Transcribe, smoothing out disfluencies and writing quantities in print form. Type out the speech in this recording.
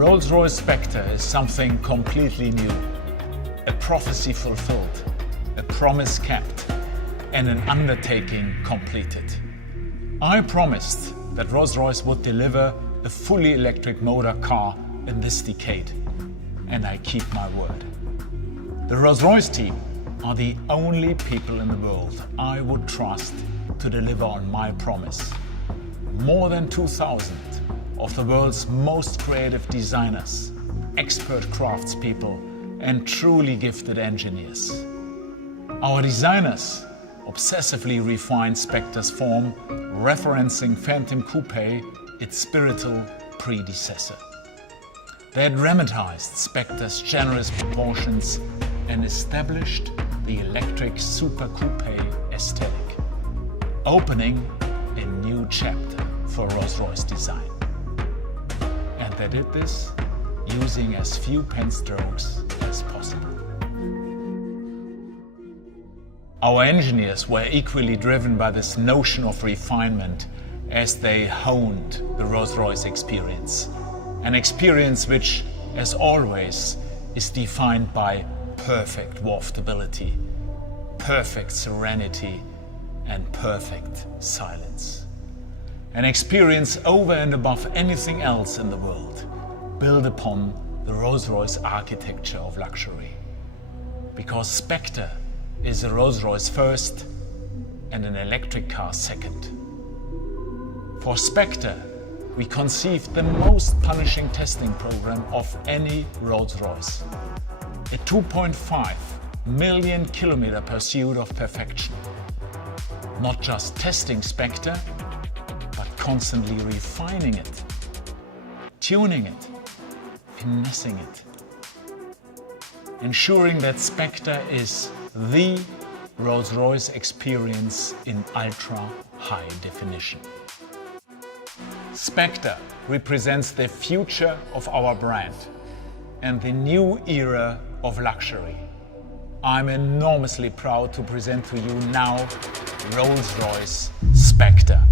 Rolls-Royce Spectre is something completely new, a prophecy fulfilled, a promise kept, and an undertaking completed. I promised that Rolls-Royce would deliver a fully electric motor car in this decade, and I keep my word. The Rolls-Royce team are the only people in the world I would trust to deliver on my promise. More than 2,000 of the world's most creative designers, expert craftspeople, and truly gifted engineers. Our designers obsessively refined Spectre's form, referencing Phantom Coupe, its spiritual predecessor. They had dramatized Spectre's generous proportions and established the electric super coupe aesthetic, opening a new chapter for Rolls-Royce design. And they did this using as few pen strokes as possible. Our engineers were equally driven by this notion of refinement as they honed the Rolls-Royce experience. An experience which, as always, is defined by perfect waftability, perfect serenity, and perfect silence. An experience over and above anything else in the world, built upon the Rolls-Royce architecture of luxury. Because Spectre is a Rolls-Royce first and an electric car second. For Spectre, we conceived the most punishing testing program of any Rolls-Royce. A 2.5 million kilometer pursuit of perfection. Not just testing Spectre, but constantly refining it, tuning it, finessing it. Ensuring that Spectre is the Rolls-Royce experience in ultra-high definition. Spectre represents the future of our brand and the new era of luxury. I'm enormously proud to present to you now Rolls-Royce Spectre.